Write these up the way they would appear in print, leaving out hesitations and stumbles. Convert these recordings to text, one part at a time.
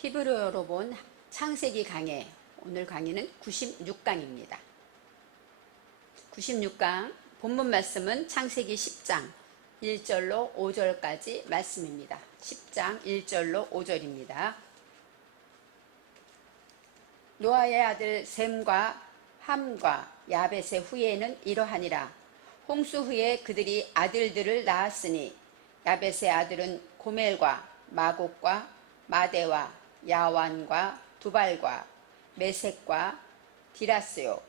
히브리어로 본 창세기 강해. 오늘 강의는 96강입니다. 96강 본문 말씀은 창세기 10장 1절로 5절까지 말씀입니다. 10장 1절로 5절입니다. 노아의 아들 셈과 함과 야벳의 후예는 이러하니라. 홍수 후에 그들이 아들들을 낳았으니 야벳의 아들은 고멜과 마곡과 마대와 야완과 두발과 메색과 디라스요.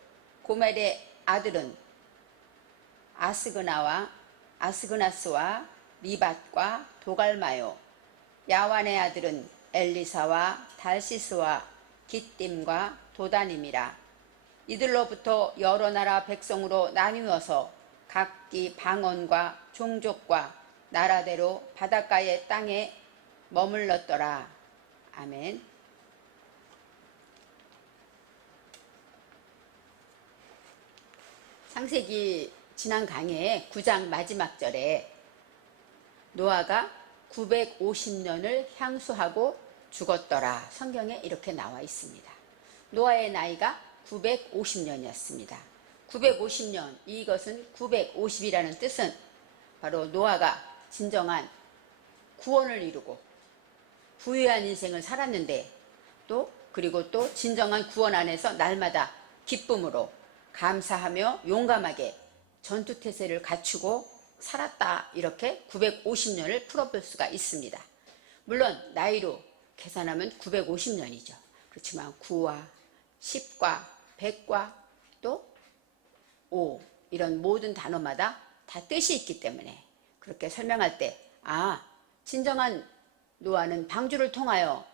고멜의 아들은 아스그나와 아스그나스와 리밧과 도갈마요. 야완의 아들은 엘리사와 달시스와 깃딤과 도다님이라. 이들로부터 여러 나라 백성으로 나뉘어서 각기 방언과 종족과 나라대로 바닷가의 땅에 머물렀더라. 아멘. 창세기 지난 강의 9장 마지막 절에 노아가 950년을 향수하고 죽었더라. 성경에 이렇게 나와 있습니다. 노아의 나이가 950년이었습니다. 950년, 이것은 950이라는 뜻은 바로 노아가 진정한 구원을 이루고 부유한 인생을 살았는데 그리고 또 진정한 구원 안에서 날마다 기쁨으로 감사하며 용감하게 전투태세를 갖추고 살았다. 이렇게 950년을 풀어볼 수가 있습니다. 물론 나이로 계산하면 950년이죠. 그렇지만 9와 10과 100과 또 5 이런 모든 단어마다 다 뜻이 있기 때문에 그렇게 설명할 때 진정한 노아는 방주를 통하여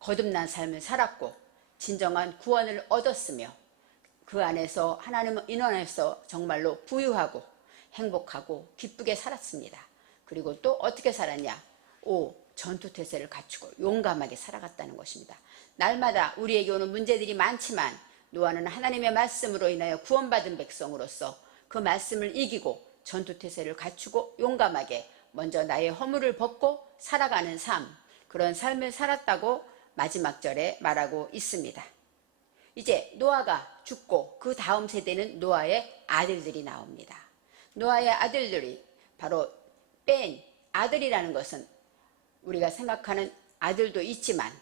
거듭난 삶을 살았고 진정한 구원을 얻었으며 그 안에서 하나님 인원에서 정말로 부유하고 행복하고 기쁘게 살았습니다. 그리고 또 어떻게 살았냐? 전투태세를 갖추고 용감하게 살아갔다는 것입니다. 날마다 우리에게 오는 문제들이 많지만 노아는 하나님의 말씀으로 인하여 구원받은 백성으로서 그 말씀을 이기고 전투태세를 갖추고 용감하게 먼저 나의 허물을 벗고 살아가는 삶, 그런 삶을 살았다고 마지막 절에 말하고 있습니다. 이제 노아가 죽고 그 다음 세대는 노아의 아들들이 나옵니다. 노아의 아들들이 바로 뺀, 아들이라는 것은 우리가 생각하는 아들도 있지만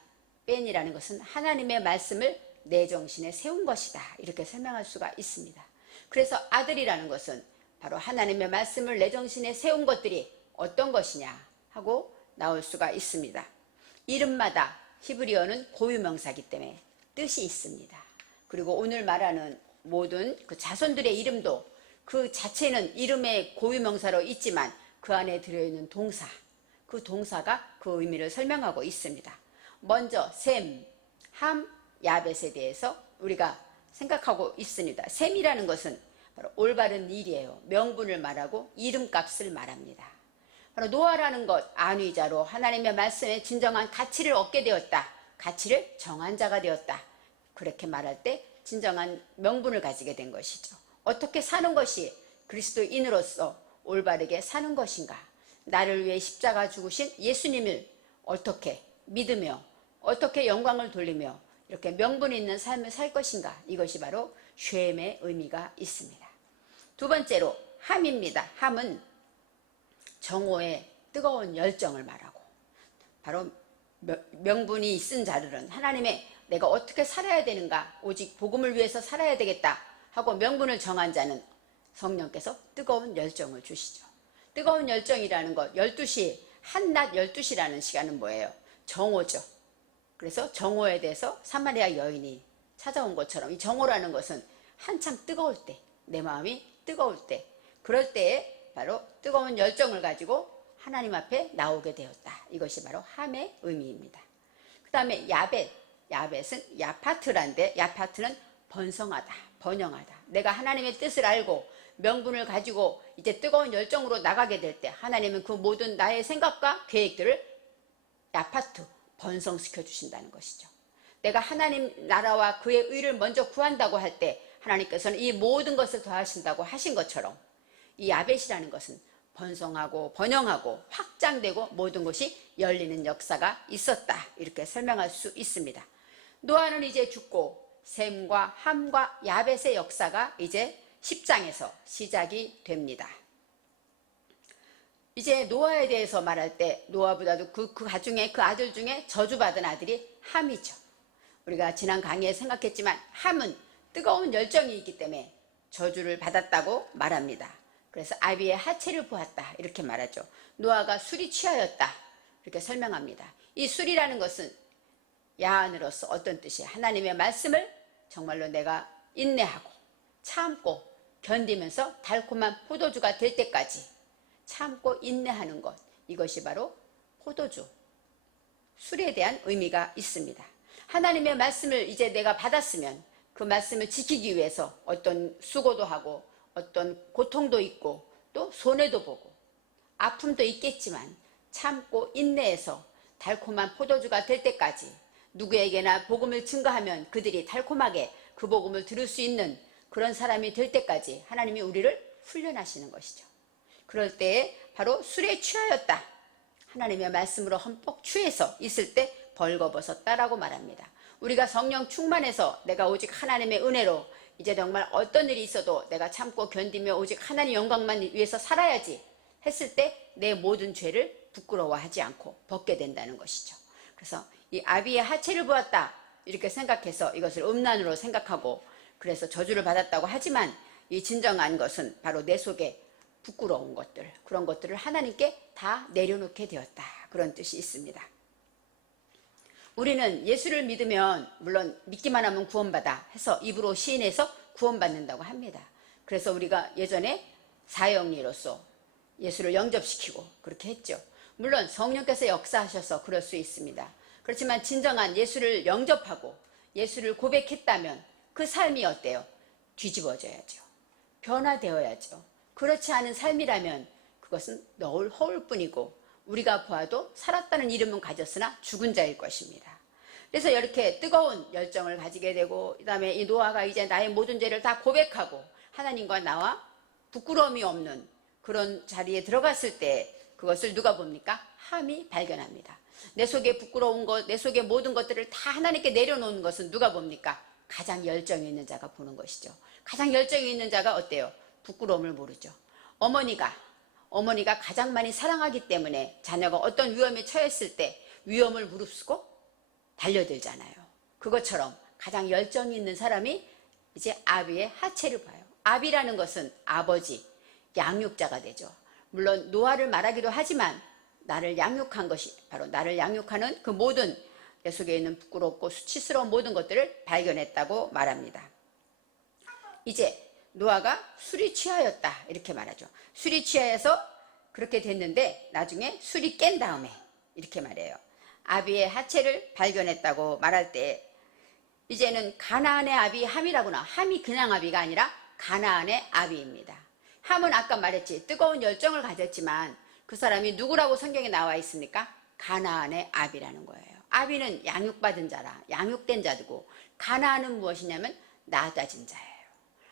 뺀이라는 것은 하나님의 말씀을 내 정신에 세운 것이다. 이렇게 설명할 수가 있습니다. 그래서 아들이라는 것은 바로 하나님의 말씀을 내 정신에 세운 것들이 어떤 것이냐 하고 나올 수가 있습니다. 이름마다 히브리어는 고유명사이기 때문에 뜻이 있습니다. 그리고 오늘 말하는 모든 그 자손들의 이름도 그 자체는 이름의 고유명사로 있지만 그 안에 들어있는 동사, 그 동사가 그 의미를 설명하고 있습니다. 먼저 셈, 함, 야벳에 대해서 우리가 생각하고 있습니다. 셈이라는 것은 바로 올바른 일이에요. 명분을 말하고 이름값을 말합니다. 바로 노아라는 것, 안위자로 하나님의 말씀에 진정한 가치를 얻게 되었다. 가치를 정한 자가 되었다. 그렇게 말할 때 진정한 명분을 가지게 된 것이죠. 어떻게 사는 것이 그리스도인으로서 올바르게 사는 것인가? 나를 위해 십자가 죽으신 예수님을 어떻게 믿으며 어떻게 영광을 돌리며 이렇게 명분 있는 삶을 살 것인가? 이것이 바로 쉐임의 의미가 있습니다. 두 번째로 함입니다. 함은 정오의 뜨거운 열정을 말하고 바로 명분이 있은 자들은 하나님의 내가 어떻게 살아야 되는가 오직 복음을 위해서 살아야 되겠다 하고 명분을 정한 자는 성령께서 뜨거운 열정을 주시죠. 뜨거운 열정이라는 것 12시 한낮 12시라는 시간은 뭐예요? 정오죠. 그래서 정오에 대해서 사마리아 여인이 찾아온 것처럼 이 정오라는 것은 한참 뜨거울 때 내 마음이 뜨거울 때 그럴 때에 바로 뜨거운 열정을 가지고 하나님 앞에 나오게 되었다. 이것이 바로 함의 의미입니다. 그 다음에 야벳, 야벳은 야파트란데 야파트는 번성하다, 번영하다. 내가 하나님의 뜻을 알고 명분을 가지고 이제 뜨거운 열정으로 나가게 될 때 하나님은 그 모든 나의 생각과 계획들을 야파트, 번성시켜 주신다는 것이죠. 내가 하나님 나라와 그의 의를 먼저 구한다고 할 때 하나님께서는 이 모든 것을 더하신다고 하신 것처럼 이 야벳이라는 것은 번성하고 번영하고 확장되고 모든 것이 열리는 역사가 있었다. 이렇게 설명할 수 있습니다. 노아는 이제 죽고 셈과 함과 야벳의 역사가 이제 10장에서 시작이 됩니다. 이제 노아에 대해서 말할 때 노아보다도 그 가중에 그 아들 중에 저주받은 아들이 함이죠. 우리가 지난 강의에 생각했지만 함은 뜨거운 열정이 있기 때문에 저주를 받았다고 말합니다. 그래서 아비의 하체를 보았다 이렇게 말하죠. 노아가 술이 취하였다 이렇게 설명합니다. 이 술이라는 것은 야한으로서 어떤 뜻이에요? 하나님의 말씀을 정말로 내가 인내하고 참고 견디면서 달콤한 포도주가 될 때까지 참고 인내하는 것, 이것이 바로 포도주, 술에 대한 의미가 있습니다. 하나님의 말씀을 이제 내가 받았으면 그 말씀을 지키기 위해서 어떤 수고도 하고 어떤 고통도 있고 또 손해도 보고 아픔도 있겠지만 참고 인내해서 달콤한 포도주가 될 때까지 누구에게나 복음을 증거하면 그들이 달콤하게 그 복음을 들을 수 있는 그런 사람이 될 때까지 하나님이 우리를 훈련하시는 것이죠. 그럴 때에 바로 술에 취하였다. 하나님의 말씀으로 흠뻑 취해서 있을 때 벌거벗었다라고 말합니다. 우리가 성령 충만해서 내가 오직 하나님의 은혜로 이제 정말 어떤 일이 있어도 내가 참고 견디며 오직 하나님 영광만 위해서 살아야지 했을 때 내 모든 죄를 부끄러워하지 않고 벗게 된다는 것이죠. 그래서 이 아비의 하체를 보았다 이렇게 생각해서 이것을 음란으로 생각하고 그래서 저주를 받았다고 하지만 이 진정한 것은 바로 내 속에 부끄러운 것들, 그런 것들을 하나님께 다 내려놓게 되었다, 그런 뜻이 있습니다. 우리는 예수를 믿으면 물론 믿기만 하면 구원받아 해서 입으로 시인해서 구원받는다고 합니다. 그래서 우리가 예전에 사형리로서 예수를 영접시키고 그렇게 했죠. 물론 성령께서 역사하셔서 그럴 수 있습니다. 그렇지만 진정한 예수를 영접하고 예수를 고백했다면 그 삶이 어때요? 뒤집어져야죠. 변화되어야죠. 그렇지 않은 삶이라면 그것은 늘 허울뿐이고 우리가 보아도 살았다는 이름은 가졌으나 죽은 자일 것입니다. 그래서 이렇게 뜨거운 열정을 가지게 되고 그 다음에 이 노아가 이제 나의 모든 죄를 다 고백하고 하나님과 나와 부끄러움이 없는 그런 자리에 들어갔을 때 그것을 누가 봅니까? 함이 발견합니다. 내 속에 부끄러운 것, 내 속에 모든 것들을 다 하나님께 내려놓는 것은 누가 봅니까? 가장 열정이 있는 자가 보는 것이죠. 가장 열정이 있는 자가 어때요? 부끄러움을 모르죠. 어머니가 가장 많이 사랑하기 때문에 자녀가 어떤 위험에 처했을 때 위험을 무릅쓰고 달려들잖아요. 그것처럼 가장 열정이 있는 사람이 이제 아비의 하체를 봐요. 아비라는 것은 아버지, 양육자가 되죠. 물론 노아를 말하기도 하지만 나를 양육한 것이 바로 나를 양육하는 그 모든 내 속에 있는 부끄럽고 수치스러운 모든 것들을 발견했다고 말합니다. 이제 노아가 술이 취하였다 이렇게 말하죠. 술이 취하여서 그렇게 됐는데 나중에 술이 깬 다음에 이렇게 말해요. 아비의 하체를 발견했다고 말할 때 이제는 가나안의 아비 함이라구나. 함이 그냥 아비가 아니라 가나안의 아비입니다. 함은 아까 말했지 뜨거운 열정을 가졌지만 그 사람이 누구라고 성경에 나와 있습니까? 가나안의 아비라는 거예요. 아비는 양육받은 자라 양육된 자고 가나안은 무엇이냐면 낮아진 자예요.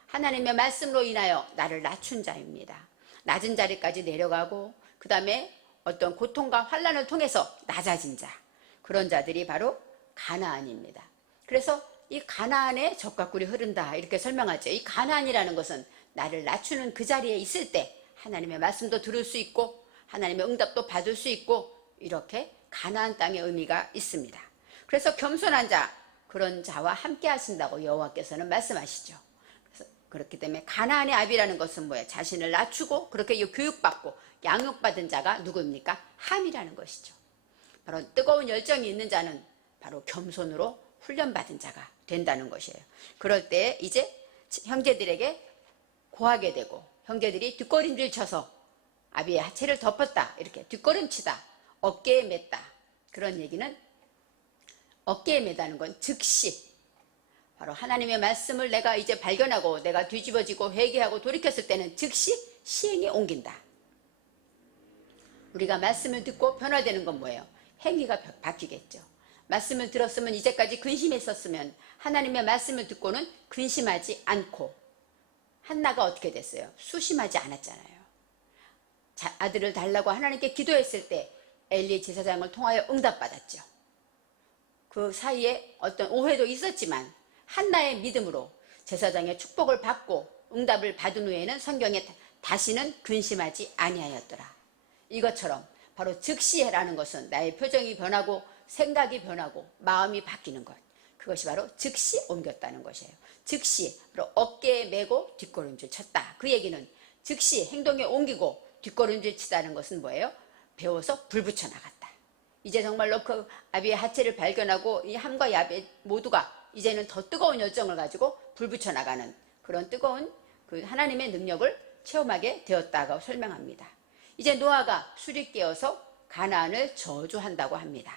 하나님의 말씀으로 인하여 나를 낮춘 자입니다. 낮은 자리까지 내려가고 그 다음에 어떤 고통과 환난을 통해서 낮아진 자, 그런 자들이 바로 가나안입니다. 그래서 이 가나안에 젖과 꿀이 흐른다 이렇게 설명하죠. 이 가나안이라는 것은 나를 낮추는 그 자리에 있을 때 하나님의 말씀도 들을 수 있고 하나님의 응답도 받을 수 있고 이렇게 가나안 땅의 의미가 있습니다. 그래서 겸손한 자, 그런 자와 함께 하신다고 여호와께서는 말씀하시죠. 그래서 그렇기 때문에 가나안의 아비라는 것은 뭐예요? 자신을 낮추고 그렇게 교육받고 양육받은 자가 누구입니까? 함이라는 것이죠. 바로 뜨거운 열정이 있는 자는 바로 겸손으로 훈련받은 자가 된다는 것이에요. 그럴 때 이제 형제들에게 고하게 되고 형제들이 뒷걸음질 쳐서 아비의 하체를 덮었다 이렇게 뒷걸음치다 어깨에 맸다 그런 얘기는 어깨에 매다는 건 즉시 바로 하나님의 말씀을 내가 이제 발견하고 내가 뒤집어지고 회개하고 돌이켰을 때는 즉시 시행에 옮긴다. 우리가 말씀을 듣고 변화되는 건 뭐예요? 행위가 바뀌겠죠. 말씀을 들었으면 이제까지 근심했었으면 하나님의 말씀을 듣고는 근심하지 않고 한나가 어떻게 됐어요? 수심하지 않았잖아요. 아들을 달라고 하나님께 기도했을 때 엘리 제사장을 통하여 응답받았죠. 그 사이에 어떤 오해도 있었지만 한나의 믿음으로 제사장의 축복을 받고 응답을 받은 후에는 성경에 다시는 근심하지 아니하였더라. 이것처럼 바로 즉시해라는 것은 나의 표정이 변하고 생각이 변하고 마음이 바뀌는 것, 그것이 바로 즉시 옮겼다는 것이에요. 즉시 바로 어깨에 메고 뒷걸음질 쳤다. 그 얘기는 즉시 행동에 옮기고 뒷걸음질 치다는 것은 뭐예요? 배워서 불 붙여 나갔다. 이제 정말로 그 아비의 하체를 발견하고 이 함과 야벳 모두가 이제는 더 뜨거운 열정을 가지고 불 붙여 나가는 그런 뜨거운 그 하나님의 능력을 체험하게 되었다고 설명합니다. 이제 노아가 술이 깨어서 가나안을 저주한다고 합니다.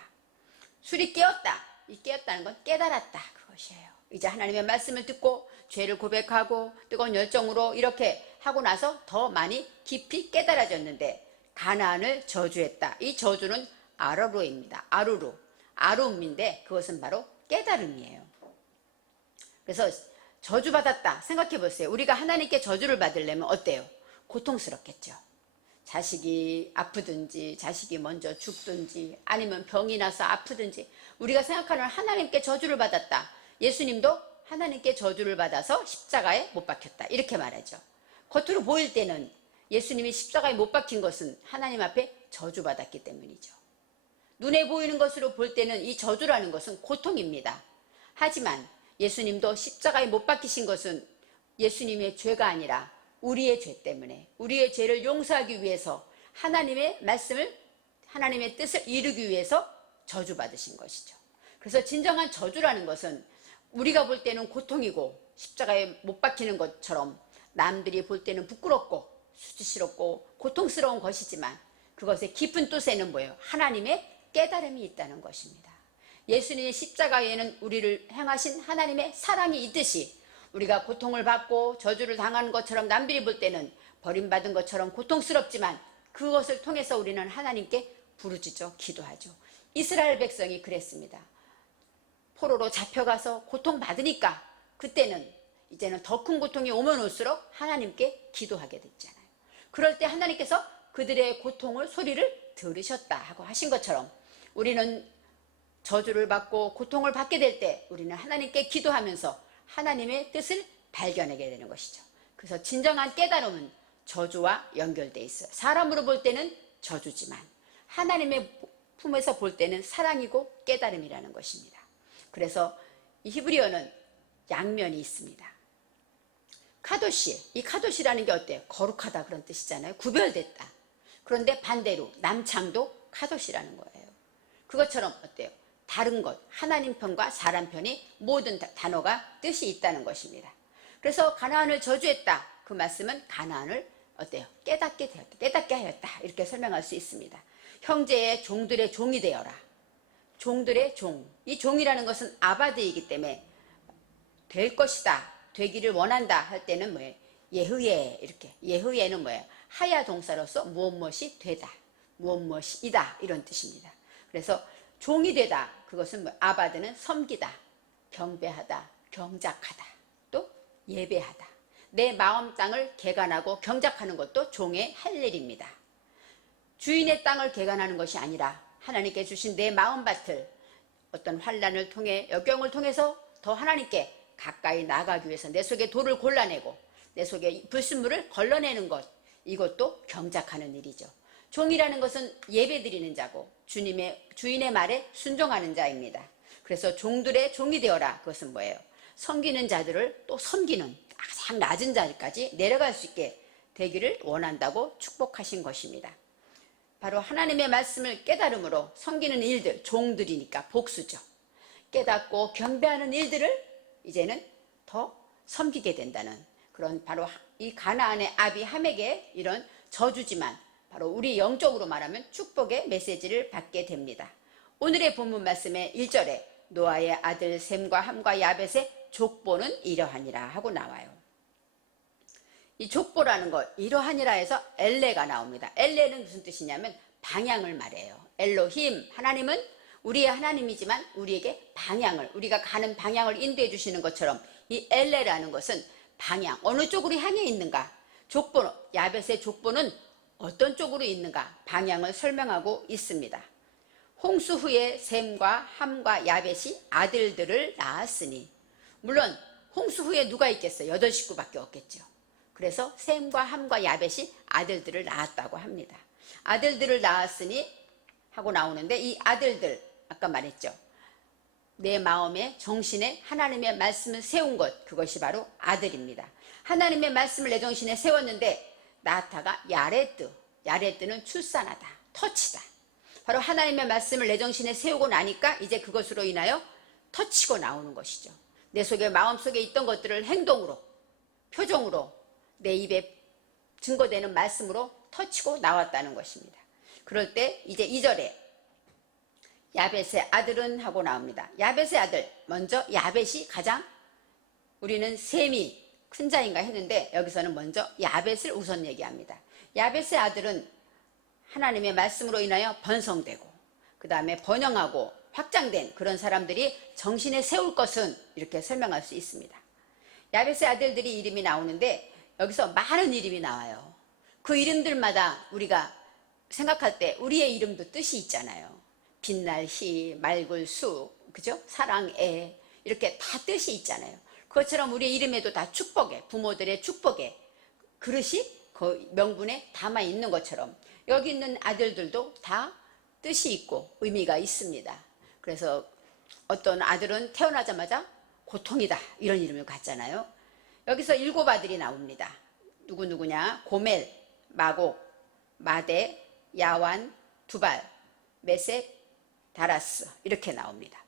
술이 깨었다. 이 깨었다는 건 깨달았다. 그것이에요. 이제 하나님의 말씀을 듣고 죄를 고백하고 뜨거운 열정으로 이렇게 하고 나서 더 많이 깊이 깨달아졌는데 가나안을 저주했다. 이 저주는 아르루입니다. 아룸인데 그것은 바로 깨달음이에요. 그래서 저주받았다. 생각해 보세요. 우리가 하나님께 저주를 받으려면 어때요? 고통스럽겠죠. 자식이 아프든지 자식이 먼저 죽든지 아니면 병이 나서 아프든지 우리가 생각하는 하나님께 저주를 받았다. 예수님도 하나님께 저주를 받아서 십자가에 못 박혔다. 이렇게 말하죠. 겉으로 보일 때는 예수님이 십자가에 못 박힌 것은 하나님 앞에 저주받았기 때문이죠. 눈에 보이는 것으로 볼 때는 이 저주라는 것은 고통입니다. 하지만 예수님도 십자가에 못 박히신 것은 예수님의 죄가 아니라 우리의 죄 때문에 우리의 죄를 용서하기 위해서 하나님의 말씀을 하나님의 뜻을 이루기 위해서 저주받으신 것이죠. 그래서 진정한 저주라는 것은 우리가 볼 때는 고통이고 십자가에 못 박히는 것처럼 남들이 볼 때는 부끄럽고 수치스럽고 고통스러운 것이지만 그것의 깊은 뜻에는 뭐예요? 하나님의 깨달음이 있다는 것입니다. 예수님의 십자가에는 우리를 향하신 하나님의 사랑이 있듯이 우리가 고통을 받고 저주를 당하는 것처럼 남들이 볼 때는 버림받은 것처럼 고통스럽지만 그것을 통해서 우리는 하나님께 부르짖어 기도하죠. 이스라엘 백성이 그랬습니다. 포로로 잡혀가서 고통받으니까 그때는 이제는 더 큰 고통이 오면 올수록 하나님께 기도하게 됐잖아요. 그럴 때 하나님께서 그들의 고통을 소리를 들으셨다 하고 하신 것처럼 우리는 저주를 받고 고통을 받게 될 때 우리는 하나님께 기도하면서 하나님의 뜻을 발견하게 되는 것이죠. 그래서 진정한 깨달음은 저주와 연결되어 있어요. 사람으로 볼 때는 저주지만 하나님의 품에서 볼 때는 사랑이고 깨달음이라는 것입니다. 그래서 이 히브리어는 양면이 있습니다. 카도시, 이 카도시라는 게 어때요? 거룩하다 그런 뜻이잖아요. 구별됐다. 그런데 반대로 남창도 카도시라는 거예요. 그것처럼 어때요? 다른 것, 하나님 편과 사람 편이 모든 단어가 뜻이 있다는 것입니다. 그래서 가나안을 저주했다. 그 말씀은 가나안을 어때요? 깨닫게 되었다. 깨닫게 하였다. 이렇게 설명할 수 있습니다. 형제의 종들의 종이 되어라. 종들의 종. 이 종이라는 것은 아바드이기 때문에 될 것이다. 되기를 원한다 할 때는 뭐예요? 예흐예 이렇게. 예흐예는 뭐예요? 하야 동사로서 무엇무엇이 되다. 무엇무엇이다 이런 뜻입니다. 그래서 종이 되다. 그것은 뭐 아바드는 섬기다, 경배하다, 경작하다, 또 예배하다. 내 마음 땅을 개간하고 경작하는 것도 종의 할 일입니다. 주인의 땅을 개간하는 것이 아니라 하나님께 주신 내 마음밭을 어떤 환난을 통해 역경을 통해서 더 하나님께 가까이 나가기 위해서 내 속에 돌을 골라내고 내 속에 불순물을 걸러내는 것, 이것도 경작하는 일이죠. 종이라는 것은 예배드리는 자고 주인의 말에 순종하는 자입니다. 그래서 종들의 종이 되어라. 그것은 뭐예요? 섬기는 자들을 또 섬기는 가장 낮은 자리까지 내려갈 수 있게 되기를 원한다고 축복하신 것입니다. 바로 하나님의 말씀을 깨달음으로 섬기는 일들, 종들이니까 복수죠. 깨닫고 경배하는 일들을 이제는 더 섬기게 된다는 그런 바로 이 가나안의 아비 함에게 이런 저주지만 바로 우리 영적으로 말하면 축복의 메시지를 받게 됩니다. 오늘의 본문 말씀의 1절에 노아의 아들 셈과 함과 야벳의 족보는 이러하니라 하고 나와요. 이 족보라는 것, 이러하니라 해서 엘레가 나옵니다. 엘레는 무슨 뜻이냐면 방향을 말해요. 엘로힘, 하나님은 우리의 하나님이지만 우리에게 방향을, 우리가 가는 방향을 인도해 주시는 것처럼 이 엘레라는 것은 방향, 어느 쪽으로 향해 있는가. 족보, 야벳의 족보는 어떤 쪽으로 있는가 방향을 설명하고 있습니다. 홍수 후에 셈과 함과 야벳이 아들들을 낳았으니, 물론 홍수 후에 누가 있겠어요? 8식구밖에 없겠죠. 그래서 셈과 함과 야벳이 아들들을 낳았다고 합니다. 아들들을 낳았으니 하고 나오는데, 이 아들들 아까 말했죠. 내 마음에 정신에 하나님의 말씀을 세운 것, 그것이 바로 아들입니다. 하나님의 말씀을 내 정신에 세웠는데 나타가 야레드, 야레드는 출산하다, 터치다. 바로 하나님의 말씀을 내 정신에 세우고 나니까 이제 그것으로 인하여 터치고 나오는 것이죠. 내 속에, 마음속에 있던 것들을 행동으로, 표정으로, 내 입에 증거되는 말씀으로 터치고 나왔다는 것입니다. 그럴 때 이제 2절에 야벳의 아들은 하고 나옵니다. 야벳의 아들, 먼저 야벳이 가장, 우리는 셈이 큰 자인가 했는데 여기서는 먼저 야벳을 우선 얘기합니다. 야벳의 아들은 하나님의 말씀으로 인하여 번성되고 그 다음에 번영하고 확장된 그런 사람들이 정신에 세울 것은, 이렇게 설명할 수 있습니다. 야벳의 아들들이 이름이 나오는데 여기서 많은 이름이 나와요. 그 이름들마다 우리가 생각할 때 우리의 이름도 뜻이 있잖아요. 빛날 희, 맑을 수, 그죠? 사랑애, 이렇게 다 뜻이 있잖아요. 그것처럼 우리의 이름에도 다 축복의, 부모들의 축복의 그릇이 그 명분에 담아 있는 것처럼 여기 있는 아들들도 다 뜻이 있고 의미가 있습니다. 그래서 어떤 아들은 태어나자마자 고통이다, 이런 이름을 갖잖아요. 여기서 7 아들이 나옵니다. 누구냐? 고멜, 마곡, 마대, 야완, 두발, 메색, 다라스, 이렇게 나옵니다.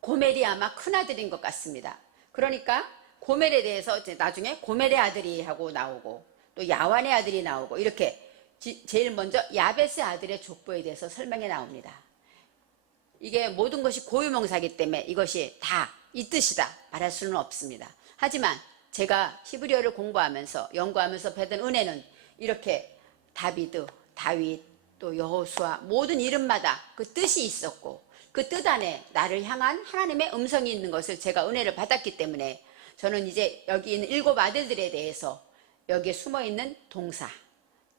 고멜이 아마 큰아들인 것 같습니다. 그러니까 고멜에 대해서 이제 나중에 고멜의 아들이 하고 나오고 또 야완의 아들이 나오고, 이렇게 제일 먼저 야벳의 아들의 족보에 대해서 설명해 나옵니다. 이게 모든 것이 고유명사이기 때문에 이것이 다 이 뜻이다 말할 수는 없습니다. 하지만 제가 히브리어를 공부하면서 연구하면서 받은 은혜는 이렇게 다비드, 다윗, 또 여호수아 모든 이름마다 그 뜻이 있었고 그 뜻 안에 나를 향한 하나님의 음성이 있는 것을 제가 은혜를 받았기 때문에 저는 이제 여기 있는 7 아들들에 대해서 여기에 숨어있는 동사,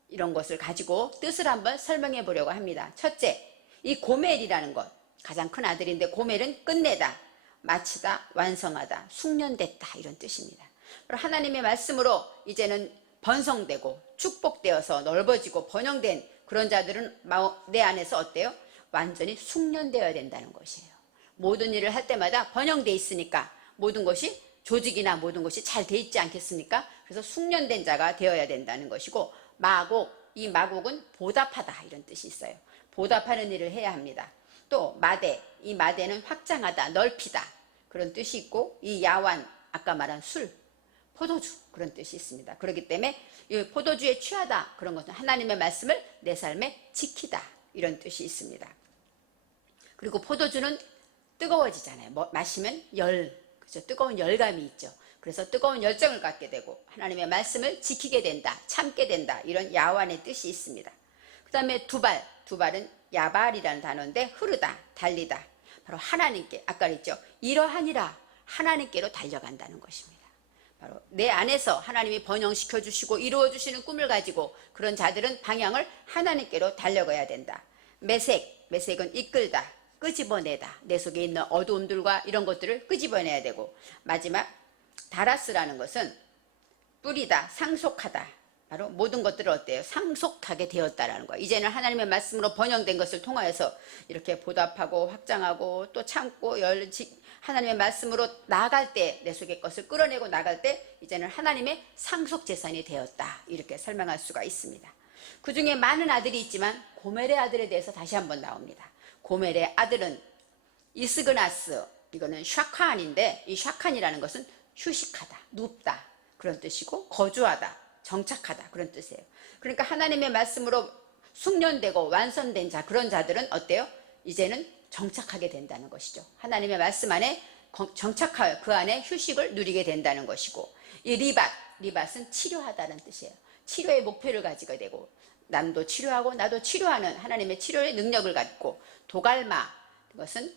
이런 것을 가지고 뜻을 한번 설명해 보려고 합니다. 첫째, 이 고멜이라는 것, 가장 큰 아들인데 고멜은 끝내다, 마치다, 완성하다, 숙련됐다, 이런 뜻입니다. 하나님의 말씀으로 이제는 번성되고 축복되어서 넓어지고 번영된 그런 자들은 내 안에서 어때요? 완전히 숙련되어야 된다는 것이에요. 모든 일을 할 때마다 번영돼 있으니까 모든 것이, 조직이나 모든 것이 잘 돼 있지 않겠습니까? 그래서 숙련된 자가 되어야 된다는 것이고, 마곡, 이 마곡은 보답하다, 이런 뜻이 있어요. 보답하는 일을 해야 합니다. 또 마대, 이 마대는 확장하다, 넓히다, 그런 뜻이 있고, 이 야완, 아까 말한 술, 포도주, 그런 뜻이 있습니다. 그렇기 때문에 이 포도주에 취하다, 그런 것은 하나님의 말씀을 내 삶에 지키다, 이런 뜻이 있습니다. 그리고 포도주는 뜨거워지잖아요. 마시면 그죠? 뜨거운 열감이 있죠. 그래서 뜨거운 열정을 갖게 되고 하나님의 말씀을 지키게 된다, 참게 된다, 이런 야완의 뜻이 있습니다. 그 다음에 두발은 야발이라는 단어인데 흐르다, 달리다, 바로 하나님께, 아까 그랬죠, 이러하니라, 하나님께로 달려간다는 것입니다. 바로 내 안에서 하나님이 번영시켜 주시고 이루어 주시는 꿈을 가지고 그런 자들은 방향을 하나님께로 달려가야 된다. 메색은 이끌다, 끄집어내다, 내 속에 있는 어두움들과 이런 것들을 끄집어내야 되고, 마지막 다라스라는 것은 뿌리다, 상속하다, 바로 모든 것들을 어때요? 상속하게 되었다라는 거예요. 이제는 하나님의 말씀으로 번영된 것을 통하여서 이렇게 보답하고 확장하고 또 참고 하나님의 말씀으로 나아갈 때, 내 속의 것을 끌어내고 나갈 때 이제는 하나님의 상속 재산이 되었다, 이렇게 설명할 수가 있습니다. 그 중에 많은 아들이 있지만 고멜의 아들에 대해서 다시 한번 나옵니다. 고멜의 아들은 이스그나스, 이거는 샤칸인데 이 샤칸이라는 것은 휴식하다, 눕다, 그런 뜻이고, 거주하다, 정착하다, 그런 뜻이에요. 그러니까 하나님의 말씀으로 숙련되고 완성된 자, 그런 자들은 어때요? 이제는 정착하게 된다는 것이죠. 하나님의 말씀 안에 정착하여 그 안에 휴식을 누리게 된다는 것이고, 이 리밧은 치료하다는 뜻이에요. 치료의 목표를 가지게 되고, 남도 치료하고 나도 치료하는 하나님의 치료의 능력을 갖고, 도갈마, 이것은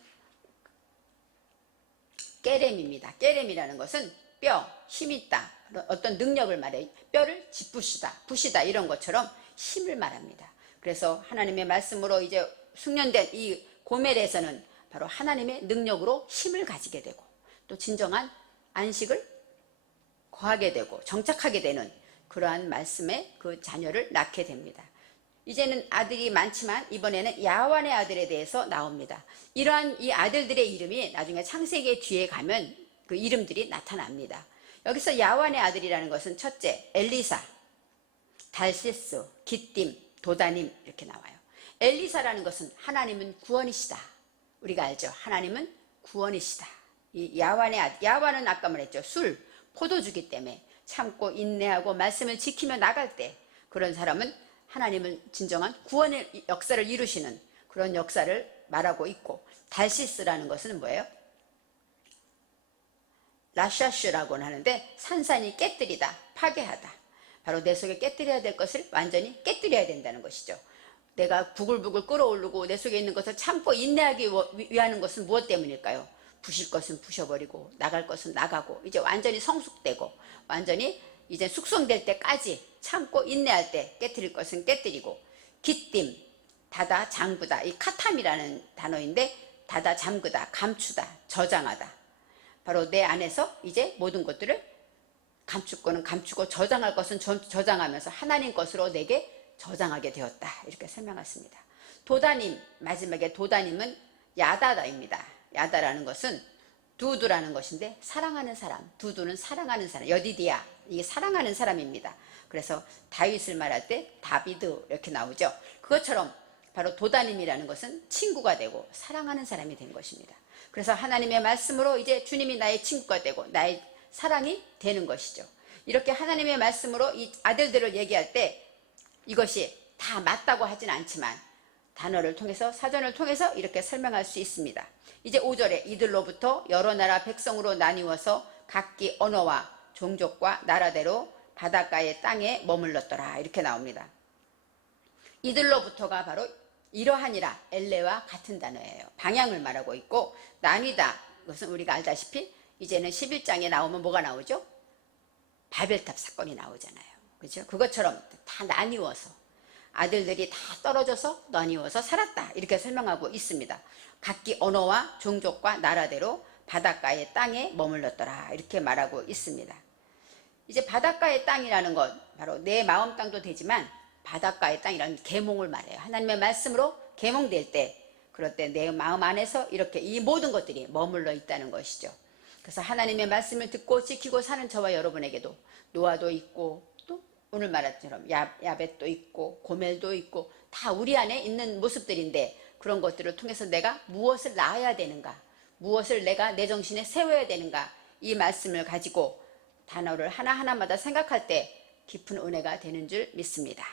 깨렘입니다. 깨렘이라는 것은 뼈, 힘 있다. 어떤 능력을 말해요. 뼈를 부시다 이런 것처럼 힘을 말합니다. 그래서 하나님의 말씀으로 이제 숙련된 이 고멜에서는 바로 하나님의 능력으로 힘을 가지게 되고 또 진정한 안식을 거하게 되고 정착하게 되는 그러한 말씀의 그 자녀를 낳게 됩니다. 이제는 아들이 많지만 이번에는 야완의 아들에 대해서 나옵니다. 이러한 이 아들들의 이름이 나중에 창세기 뒤에 가면 그 이름들이 나타납니다. 여기서 야완의 아들이라는 것은 첫째 엘리사, 달시스, 기띔, 도다님 이렇게 나와요. 엘리사라는 것은 하나님은 구원이시다. 우리가 알죠. 하나님은 구원이시다. 이 야완의 아들, 야완은 아까 말했죠. 술, 포도주기 때문에 참고 인내하고 말씀을 지키며 나갈 때 그런 사람은 하나님은 진정한 구원의 역사를 이루시는 그런 역사를 말하고 있고, 달시스라는 것은 뭐예요? 라샤슈라고는 하는데 산산이 깨뜨리다, 파괴하다. 바로 내 속에 깨뜨려야 될 것을 완전히 깨뜨려야 된다는 것이죠. 내가 부글부글 끓어오르고 내 속에 있는 것을 참고 인내하기 위하는 것은 무엇 때문일까요? 부실 것은 부셔버리고 나갈 것은 나가고 이제 완전히 성숙되고 완전히 이제 숙성될 때까지 참고 인내할 때 깨뜨릴 것은 깨뜨리고, 기띔, 닫아 잠그다. 이 카탐이라는 단어인데 닫아 잠그다, 감추다, 저장하다. 바로 내 안에서 이제 모든 것들을 감출 거는 감추고 저장할 것은 저장하면서 하나님 것으로 내게 저장하게 되었다. 이렇게 설명했습니다. 도다님, 마지막에 도다님은 야다다입니다. 야다라는 것은 두두라는 것인데 사랑하는 사람, 두두는 사랑하는 사람, 여디디아, 이게 사랑하는 사람입니다. 그래서 다윗을 말할 때 다비드 이렇게 나오죠. 그것처럼 바로 도다님이라는 것은 친구가 되고 사랑하는 사람이 된 것입니다. 그래서 하나님의 말씀으로 이제 주님이 나의 친구가 되고 나의 사랑이 되는 것이죠. 이렇게 하나님의 말씀으로 이 아들들을 얘기할 때 이것이 다 맞다고 하진 않지만 단어를 통해서, 사전을 통해서 이렇게 설명할 수 있습니다. 이제 5절에 이들로부터 여러 나라 백성으로 나뉘어서 각기 언어와 종족과 나라대로 바닷가의 땅에 머물렀더라. 이렇게 나옵니다. 이들로부터가 바로 이러하니라, 엘레와 같은 단어예요. 방향을 말하고 있고, 나뉘다, 그것은 우리가 알다시피 이제는 11장에 나오면 뭐가 나오죠? 바벨탑 사건이 나오잖아요. 그렇죠? 그것처럼 다 나뉘어서 아들들이 다 떨어져서 나뉘어서 살았다. 이렇게 설명하고 있습니다. 각기 언어와 종족과 나라대로 바닷가의 땅에 머물렀더라. 이렇게 말하고 있습니다. 이제 바닷가의 땅이라는 건 바로 내 마음 땅도 되지만 바닷가의 땅이라는 계몽을 말해요. 하나님의 말씀으로 계몽될 때, 그럴 때 내 마음 안에서 이렇게 이 모든 것들이 머물러 있다는 것이죠. 그래서 하나님의 말씀을 듣고 지키고 사는 저와 여러분에게도 노아도 있고 또 오늘 말한처럼 야벳도 있고 고멜도 있고 다 우리 안에 있는 모습들인데, 그런 것들을 통해서 내가 무엇을 낳아야 되는가, 무엇을 내가 내 정신에 세워야 되는가, 이 말씀을 가지고 단어를 하나하나마다 생각할 때 깊은 은혜가 되는 줄 믿습니다.